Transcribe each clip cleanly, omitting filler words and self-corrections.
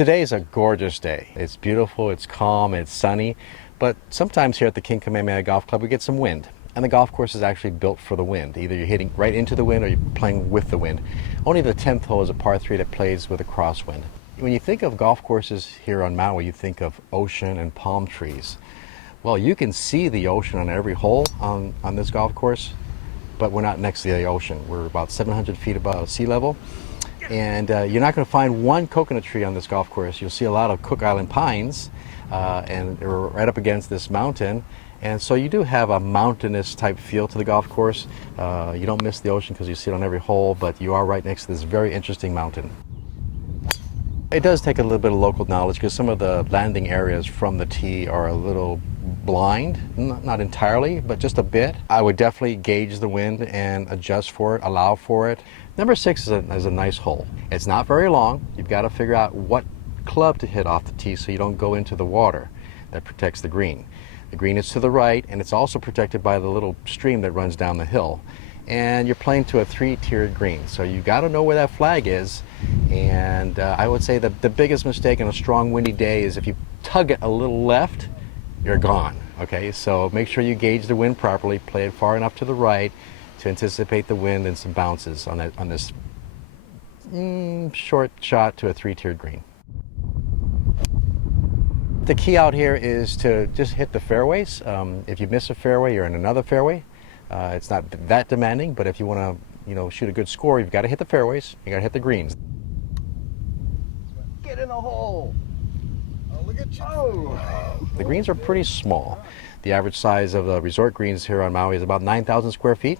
Today is a gorgeous day. It's beautiful, it's calm, it's sunny, but sometimes here at the King Kamehameha Golf Club we get some wind. And the golf course is actually built for the wind. Either you're hitting right into the wind or you're playing with the wind. Only the 10th hole is a par 3 that plays with a crosswind. When you think of golf courses here on Maui, you think of ocean and palm trees. Well, you can see the ocean on every hole on this golf course, but we're not next to the ocean. We're about 700 feet above sea level. And you're not going to find one coconut tree on this golf course. You'll see a lot of Cook Island pines, and they're right up against this mountain. And so you do have a mountainous type feel to the golf course. You don't miss the ocean because you see it on every hole, but you are right next to this very interesting mountain. It does take a little bit of local knowledge because some of the landing areas from the tee are a little blind, not entirely, but just a bit. I would definitely gauge the wind and adjust for it, allow for it. Number 6 is a nice hole. It's not very long. You've got to figure out what club to hit off the tee so you don't go into the water that protects the green. The green is to the right, and it's also protected by the little stream that runs down the hill. And you're playing to a 3-tiered green, so you got to know where that flag is. And I would say the biggest mistake on a strong windy day is if you tug it a little left, you're gone. Okay, so make sure you gauge the wind properly, play it far enough to the right to anticipate the wind and some bounces on this short shot to a 3-tiered green. The key out here is to just hit the fairways. If you miss a fairway, you're in another fairway. It's not that demanding, but if you want to, shoot a good score, you've got to hit the fairways. You got to hit the greens. Get in the hole. Oh, look at you. Oh. The greens are pretty small. The average size of the resort greens here on Maui is about 9,000 square feet.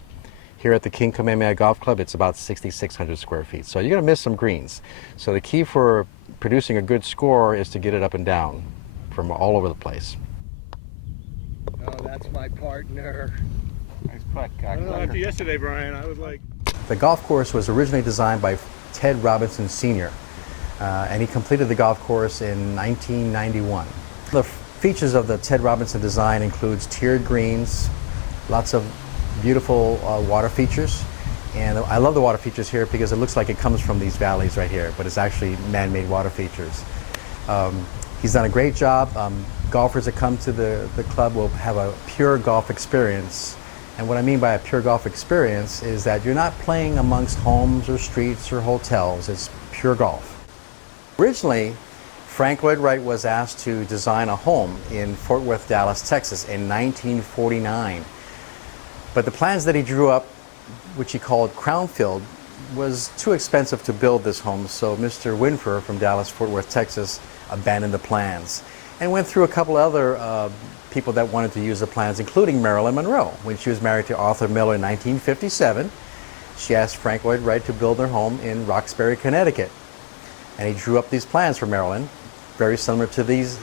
Here at the King Kamehameha Golf Club, it's about 6,600 square feet. So you're going to miss some greens. So the key for producing a good score is to get it up and down from all over the place. Oh, that's my partner. Nice putt, cock. After yesterday, Brian, I was like... The golf course was originally designed by Ted Robinson Sr., and he completed the golf course in 1991. The features of the Ted Robinson design includes tiered greens, lots of beautiful water features, and I love the water features here because it looks like it comes from these valleys right here, but it's actually man-made water features. He's done a great job. Golfers that come to the club will have a pure golf experience. And what I mean by a pure golf experience is that you're not playing amongst homes or streets or hotels. It's pure golf. Originally, Frank Lloyd Wright was asked to design a home in Fort Worth, Dallas, Texas in 1949. But the plans that he drew up, which he called Crownfield, was too expensive to build this home, so Mr. Winfer from Dallas, Fort Worth, Texas, abandoned the plans and went through a couple other people that wanted to use the plans, including Marilyn Monroe. When she was married to Arthur Miller in 1957, she asked Frank Lloyd Wright to build their home in Roxbury, Connecticut. And he drew up these plans for Marilyn, very similar to these,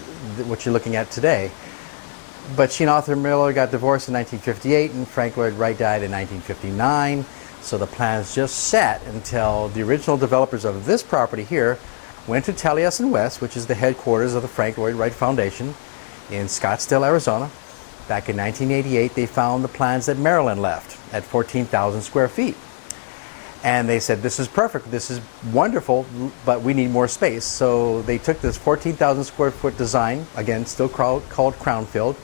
what you're looking at today. But she and Arthur Miller got divorced in 1958, and Frank Lloyd Wright died in 1959. So the plans just sat until the original developers of this property here went to Taliesin West, which is the headquarters of the Frank Lloyd Wright Foundation in Scottsdale, Arizona. Back in 1988, they found the plans that Marilyn left at 14,000 square feet. And they said, this is perfect, this is wonderful, but we need more space. So they took this 14,000 square foot design, again, still called Crownfield,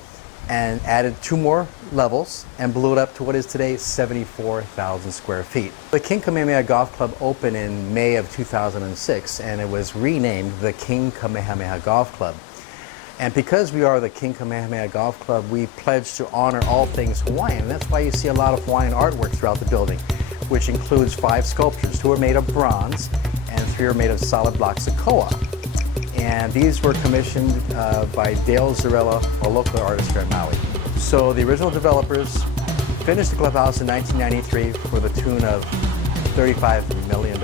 and added 2 more levels and blew it up to what is today 74,000 square feet. The King Kamehameha Golf Club opened in May of 2006, and it was renamed the King Kamehameha Golf Club. And because we are the King Kamehameha Golf Club, we pledge to honor all things Hawaiian. And that's why you see a lot of Hawaiian artwork throughout the building, which includes 5 sculptures. 2 are made of bronze and 3 are made of solid blocks of koa. And these were commissioned by Dale Zarella, a local artist here at Maui. So the original developers finished the clubhouse in 1993 for the tune of $35 million.